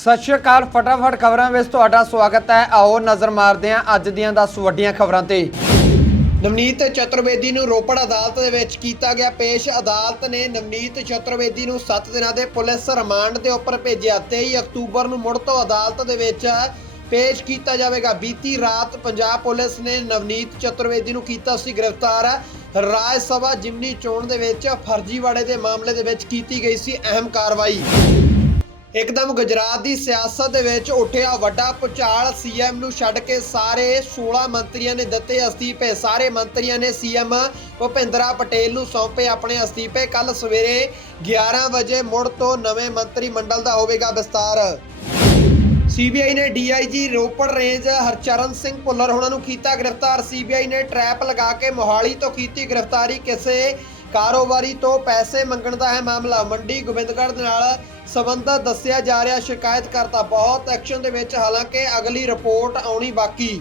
ਸਤਿ ਸ਼੍ਰੀ ਅਕਾਲ, ਫਟਾਫਟ ਖਬਰਾਂ ਵਿੱਚ ਤੁਹਾਡਾ ਸਵਾਗਤ ਹੈ। ਆਓ ਨਜ਼ਰ ਮਾਰਦੇ ਹਾਂ ਅੱਜ ਦੀਆਂ 10 ਵੱਡੀਆਂ ਖਬਰਾਂ ਤੇ। ਨਵਨੀਤ ਚਤੁਰਵੇਦੀ ਨੂੰ ਰੋਪੜ ਅਦਾਲਤ ਦੇ ਵਿੱਚ ਕੀਤਾ ਗਿਆ ਪੇਸ਼। ਅਦਾਲਤ ਨੇ ਨਵਨੀਤ ਚਤੁਰਵੇਦੀ ਨੂੰ 7 ਦਿਨਾਂ ਦੇ ਪੁਲਿਸ ਰਿਮਾਂਡ ਦੇ ਉੱਪਰ ਭੇਜਿਆ। 23 ਅਕਤੂਬਰ ਨੂੰ ਮੁੜ ਤੋਂ ਅਦਾਲਤ ਦੇ ਵਿੱਚ ਪੇਸ਼ ਕੀਤਾ ਜਾਵੇਗਾ। ਬੀਤੀ ਰਾਤ ਪੰਜਾਬ ਪੁਲਿਸ ਨੇ ਨਵਨੀਤ ਚਤੁਰਵੇਦੀ ਨੂੰ ਕੀਤਾ ਸੀ ਗ੍ਰਿਫਤਾਰ। ਰਾਜ ਸਭਾ ਜਿਮਨੀ ਚੋਣ ਦੇ ਵਿੱਚ ਫਰਜ਼ੀਵਾੜੇ ਦੇ ਮਾਮਲੇ ਦੇ ਵਿੱਚ ਕੀਤੀ ਗਈ ਸੀ ਅਹਿਮ ਕਾਰਵਾਈ। ਇੱਕਦਮ ਗੁਜਰਾਤ ਦੀ ਸਿਆਸਤ ਦੇ ਵਿੱਚ ਉੱਠਿਆ ਵੱਡਾ ਪੁਚਾਲ ਸੀਐਮ ਨੂੰ ਛੱਡ ਕੇ ਸਾਰੇ 16 ਮੰਤਰੀਆਂ ਨੇ ਦਿੱਤੇ ਅਸਤੀਫੇ। ਸਾਰੇ ਮੰਤਰੀਆਂ ਨੇ ਸੀਐਮ ਭੁਪਿੰਦਰਾ ਪਟੇਲ ਨੂੰ ਸੌਂਪੇ ਆਪਣੇ ਅਸਤੀਫੇ। ਕੱਲ ਸਵੇਰੇ 11 ਵਜੇ ਮੁੜ ਤੋਂ ਨਵੇਂ ਮੰਤਰੀ ਮੰਡਲ ਦਾ ਹੋਵੇਗਾ ਵਿਸਤਾਰ। ਸੀਬੀਆਈ ਨੇ ਡੀਆਈਜੀ ਰੋਪੜ ਰੇਂਜ ਹਰਚਰਨ ਸਿੰਘ ਭੁੱਲਰ ਉਹਨਾਂ ਨੂੰ ਕੀਤਾ ਗ੍ਰਿਫਤਾਰ। ਸੀਬੀਆਈ ਨੇ ਟਰੈਪ ਲਗਾ ਕੇ ਮੋਹਾਲੀ ਤੋਂ ਕੀਤੀ ਗ੍ਰਿਫਤਾਰੀ। ਕਿਸੇ ਕਾਰੋਬਾਰੀ ਤੋਂ ਪੈਸੇ ਮੰਗਣ ਦਾ ਹੈ ਮਾਮਲਾ। ਮੰਡੀ ਗੋਬਿੰਦਗੜ੍ਹ ਦੇ ਨਾਲ ਸੰਬੰਧਤ ਦੱਸਿਆ ਜਾ ਰਿਹਾ, ਸ਼ਿਕਾਇਤ ਕਰਤਾ। ਬਹੁਤ ਐਕਸ਼ਨ ਦੇ ਵਿੱਚ ਹਾਲਾਂਕਿ ਅਗਲੀ ਰਿਪੋਰਟ ਆਉਣੀ ਬਾਕੀ।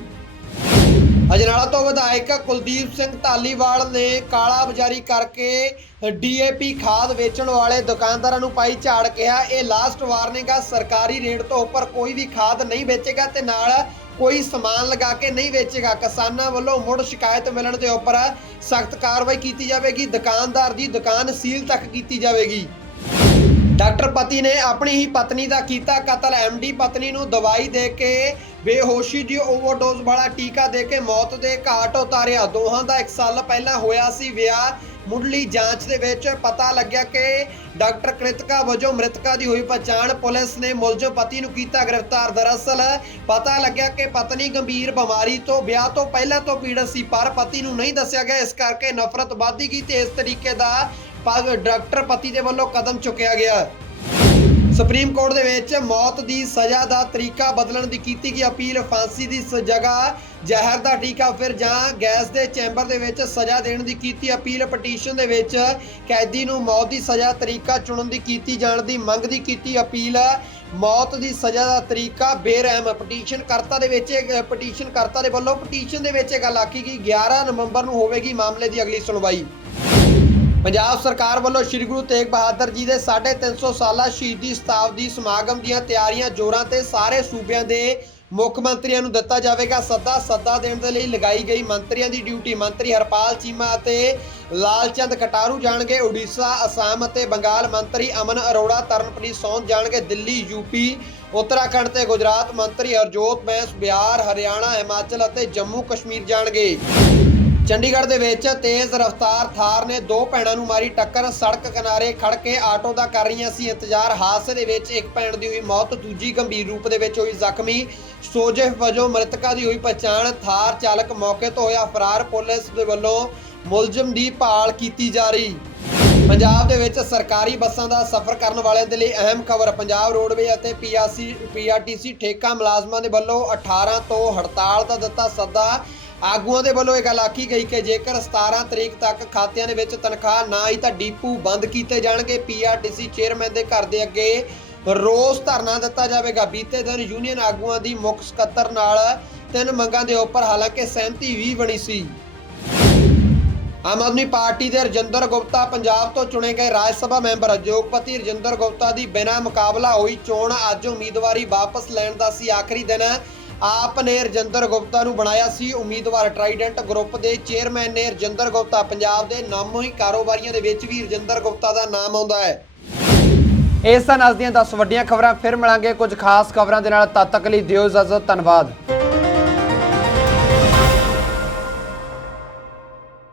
ਅਜਨਾਲਾ ਤੋਂ ਵਿਧਾਇਕ ਕੁਲਦੀਪ ਸਿੰਘ ਧਾਲੀਵਾਲ ਨੇ ਕਾਲਾ ਬਾਜ਼ਾਰੀ ਕਰਕੇ ਡੀਏਪੀ ਖਾਦ ਵੇਚਣ ਵਾਲੇ ਦੁਕਾਨਦਾਰਾਂ ਨੂੰ ਪਾਈ ਝਾੜ ਕਿਹਾ, ਇਹ ਲਾਸਟ ਵਾਰਨਿੰਗ ਆ, ਸਰਕਾਰੀ ਰੇਟ ਤੋਂ ਉੱਪਰ ਕੋਈ ਵੀ ਖਾਦ ਨਹੀਂ ਵੇਚੇਗਾ ਤੇ ਨਾਲ ਕੋਈ ਸਮਾਨ ਲਗਾ ਕੇ ਨਹੀਂ ਵੇਚੇਗਾ। ਕਿਸਾਨਾਂ ਵੱਲੋਂ ਮੁੜ ਸ਼ਿਕਾਇਤ ਮਿਲਣ ਦੇ ਉੱਪਰ ਸਖਤ ਕਾਰਵਾਈ ਕੀਤੀ ਜਾਵੇਗੀ, ਦੁਕਾਨਦਾਰ ਦੀ ਦੁਕਾਨ ਸੀਲ ਤੱਕ ਕੀਤੀ ਜਾਵੇਗੀ। ਡਾਕਟਰ ਪਤੀ ਨੇ ਆਪਣੀ ਹੀ ਪਤਨੀ ਦਾ ਕੀਤਾ ਕਤਲ। ਐਮਡੀ ਪਤਨੀ ਨੂੰ ਦਵਾਈ ਦੇ ਕੇ ਬੇਹੋਸ਼ੀ ਦੀ ਓਵਰਡੋਜ਼ ਵਾਲਾ ਟੀਕਾ ਦੇ ਕੇ ਮੌਤ ਦੇ ਘਾਟ ਉਤਾਰਿਆ। ਦੋਹਾਂ ਦਾ 1 ਸਾਲ ਪਹਿਲਾਂ ਹੋਇਆ ਸੀ ਵਿਆਹ। ਮੁੱਢਲੀ ਜਾਂਚ ਦੇ ਵਿੱਚ ਪਤਾ ਲੱਗਿਆ ਕਿ ਡਾਕਟਰ ਕ੍ਰਿਤਕਾ ਵਜੋਂ ਮ੍ਰਿਤਕਾ ਦੀ ਹੋਈ ਪਛਾਣ ਪੁਲਿਸ ਨੇ ਮੁਲਜ਼ਮ ਪਤੀ ਨੂੰ ਕੀਤਾ ਗ੍ਰਿਫਤਾਰ। ਦਰਅਸਲ ਪਤਾ ਲੱਗਿਆ ਕਿ ਪਤਨੀ ਗੰਭੀਰ ਬਿਮਾਰੀ ਤੋਂ ਵਿਆਹ ਤੋਂ ਪਹਿਲਾਂ ਤੋਂ ਪੀੜਤ ਸੀ, ਪਰ ਪਤੀ ਨੂੰ ਨਹੀਂ ਦੱਸਿਆ ਗਿਆ। ਇਸ ਕਰਕੇ ਨਫ਼ਰਤ ਵੱਧਦੀ ਗਈ ਤੇ ਇਸ ਤਰੀਕੇ ਦਾ ਡਾਕਟਰ ਪਤੀ ਦੇ ਵੱਲੋਂ ਕਦਮ ਚੁੱਕਿਆ ਗਿਆ। ਸੁਪਰੀਮ ਕੋਰਟ ਦੇ ਵਿੱਚ ਮੌਤ ਦੀ ਸਜ਼ਾ ਦਾ ਤਰੀਕਾ ਬਦਲਣ ਦੀ ਕੀਤੀ ਗਈ ਅਪੀਲ, ਫਾਂਸੀ ਦੀ ਸ- ਜਗ੍ਹਾ, ਜ਼ਹਿਰ ਦਾ ਟੀਕਾ, ਫਿਰ ਜਾਂ ਗੈਸ ਦੇ ਚੈਂਬਰ ਦੇ ਵਿੱਚ ਸਜ਼ਾ ਦੇਣ ਦੀ ਕੀਤੀ ਅਪੀਲ, ਪਟੀਸ਼ਨ ਦੇ ਵਿੱਚ ਕੈਦੀ ਨੂੰ ਮੌਤ ਦੀ ਸਜ਼ਾ ਤਰੀਕਾ ਚੁਣਨ ਦੀ ਕੀਤੀ, ਜਾਣ ਦੀ ਮੰਗ ਦੀ ਕੀਤੀ ਅਪੀਲ। ਮੌਤ ਦੀ ਸਜ਼ਾ ਦਾ ਤਰੀਕਾ ਬੇਰਹਿਮ, ਪਟੀਸ਼ਨ ਕਰਤਾ ਦੇ ਵਿੱਚ ਪਟੀਸ਼ਨ ਕਰਤਾ ਦੇ ਵੱਲੋਂ ਪਟੀਸ਼ਨ ਦੇ ਵਿੱਚ ਇਹ ਗੱਲ ਆਖੀ ਗਈ 11 ਨਵੰਬਰ ਨੂੰ ਹੋਵੇਗੀ ਮਾਮਲੇ ਦੀ ਅਗਲੀ ਸੁਣਵਾਈ। ਪੰਜਾਬ ਸਰਕਾਰ ਵੱਲੋਂ ਸ੍ਰੀ ਗੁਰੂ ਤੇਗ ਬਹਾਦਰ ਜੀ ਦੇ 350 ਸਾਲਾ ਸ਼ਹੀਦੀ ਸ਼ਤਾਬਦੀ ਸਮਾਗਮ ਦੀਆਂ ਤਿਆਰੀਆਂ ਜ਼ੋਰਾਂ ਤੇ ਸਾਰੇ ਸੂਬਿਆਂ ਦੇ ਮੁੱਖ ਮੰਤਰੀਆਂ ਨੂੰ ਦਿੱਤਾ ਜਾਵੇਗਾ। ਸੱਦਾ ਸੱਦਾ ਦੇਣ ਦੇ ਲਈ ਲਗਾਈ ਗਈ ਮੰਤਰੀਆਂ ਦੀ ਡਿਊਟੀ ਮੰਤਰੀ ਹਰਪਾਲ ਚੀਮਾ ਅਤੇ ਲਾਲਚੰਦ ਕਟਾਰੂ ਜਾਣਗੇ। ਉੜੀਸਾ, ਅਸਾਮ ਅਤੇ ਬੰਗਾਲ ਮੰਤਰੀ ਅਮਨ ਅਰੋੜਾ, ਤਰਨਪ੍ਰੀਤ ਸੌਂਦ ਜਾਣਗੇ। ਦਿੱਲੀ ਯੂਪੀ ਉੱਤਰਾਖੰਡ ਤੇ ਗੁਜਰਾਤ ਮੰਤਰੀ ਹਰਜੋਤ ਬੈਂਸ, ਬਿਹਾਰ, ਹਰਿਆਣਾ, ਹਿਮਾਚਲ ਅਤੇ ਜੰਮੂ ਕਸ਼ਮੀਰ ਜਾਣਗੇ। ਚੰਡੀਗੜ੍ਹ ਦੇ ਵਿੱਚ ਤੇਜ਼ ਰਫ਼ਤਾਰ ਥਾਰ ਨੇ ਦੋ ਭੈਣਾਂ ਨੂੰ ਮਾਰੀ ਟੱਕਰ। ਸੜਕ ਕਿਨਾਰੇ ਖੜ ਕੇ ਆਟੋ ਦਾ ਕਰ ਰਹੀਆਂ ਸੀ ਇੰਤਜ਼ਾਰ। ਹਾਦਸੇ ਦੇ ਵਿੱਚ ਇੱਕ ਭੈਣ ਦੀ ਹੋਈ ਮੌਤ, ਦੂਜੀ ਗੰਭੀਰ ਰੂਪ ਦੇ ਵਿੱਚ ਹੋਈ ਜ਼ਖਮੀ। ਸੋਜੇ ਵਜੋਂ ਮ੍ਰਿਤਕਾ ਦੀ ਹੋਈ ਪਛਾਣ। ਥਾਰ ਚਾਲਕ ਮੌਕੇ ਤੋਂ ਹੋਇਆ ਫਰਾਰ। ਪੁਲਿਸ ਦੇ ਵੱਲੋਂ ਮੁਲਜ਼ਮ ਦੀ ਭਾਲ ਕੀਤੀ ਜਾ ਰਹੀ। ਪੰਜਾਬ ਦੇ ਵਿੱਚ ਸਰਕਾਰੀ ਬੱਸਾਂ ਦਾ ਸਫ਼ਰ ਕਰਨ ਵਾਲਿਆਂ ਦੇ ਲਈ ਅਹਿਮ ਖਬਰ। ਪੰਜਾਬ ਰੋਡਵੇ ਅਤੇ ਪੀਆਰਸੀ, ਪੀਆਰਟੀਸੀ ਠੇਕਾ ਮੁਲਾਜ਼ਮਾਂ ਦੇ ਵੱਲੋਂ 18 ਤੋਂ ਹੜਤਾਲ ਦਾ ਦਿੱਤਾ ਸੱਦਾ। ਆਗੂਆਂ ਦੇ ਵੱਲੋਂ ਇਹ ਗੱਲ ਆਖੀ ਗਈ ਕਿ ਜੇਕਰ 17 ਤਰੀਕ ਤੱਕ ਖਾਤਿਆਂ ਦੇ ਵਿੱਚ ਤਨਖਾਹ ਨਾ ਆਈ ਤਾਂ ਡੀਪੂ ਬੰਦ ਕੀਤੇ ਜਾਣਗੇ। ਪੀਆਰਟੀਸੀ ਚੇਅਰਮੈਨ ਦੇ ਘਰ ਦੇ ਅੱਗੇ ਰੋਸ ਧਰਨਾ ਦਿੱਤਾ ਜਾਵੇਗਾ। ਬੀਤੇ ਦਿਨ ਯੂਨੀਅਨ ਆਗੂਆਂ ਦੀ ਮੁੱਖ ਸਕੱਤਰ ਨਾਲ ਤਿੰਨ ਮੰਗਾਂ ਦੇ ਉੱਪਰ ਹਾਲਾਂਕਿ ਸਹਿਮਤੀ ਵੀ ਬਣੀ ਸੀ। ਆਮ ਆਦਮੀ ਪਾਰਟੀ ਦੇ ਰਜਿੰਦਰ ਗੁਪਤਾ ਪੰਜਾਬ ਤੋਂ ਚੁਣੇ ਗਏ ਰਾਜ ਸਭਾ ਮੈਂਬਰ। ਉਦਯੋਗਪਤੀ ਰਜਿੰਦਰ ਗੁਪਤਾ ਦੀ ਬਿਨਾਂ ਮੁਕਾਬਲਾ ਹੋਈ ਚੋਣ ਅੱਜ ਉਮੀਦਵਾਰੀ ਵਾਪਸ ਲੈਣ ਦਾ ਸੀ ਆਖਰੀ ਦਿਨ। ਆਪ ਨੇ ਰਜਿੰਦਰ ਗੁਪਤਾ ਨੂੰ ਬਣਾਇਆ ਸੀ ਉਮੀਦਵਾਰ ਟਰਾਈਡੈਂਟ ਗਰੁੱਪ ਦੇ ਚੇਅਰਮੈਨ ਨੇ ਰਜਿੰਦਰ ਗੁਪਤਾ ਪੰਜਾਬ ਦੇ ਨਾਮੋਹੀ ਕਾਰੋਬਾਰੀਆਂ ਦੇ ਵਿੱਚ ਵੀ ਰਜਿੰਦਰ ਗੁਪਤਾ ਦਾ ਨਾਮ ਆਉਂਦਾ ਹੈ। ਇਸ ਸਨ ਅੱਜ ਦੀਆਂ 10 ਵੱਡੀਆਂ ਖਬਰਾਂ, ਫਿਰ ਮਿਲਾਂਗੇ ਕੁਝ ਖਾਸ ਖਬਰਾਂ ਦੇ ਨਾਲ, ਤਦ ਤੱਕ ਲਈ ਦਿਓ ਇਜਾਜ਼ਤ, ਧੰਨਵਾਦ।